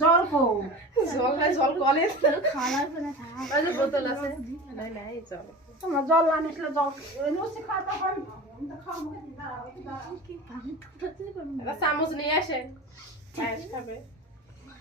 জল কো জল কলে বোতল আছে তোমার জল আনিসলে জল খাওয়া হয় চামচ নিয়ে আসে খাবে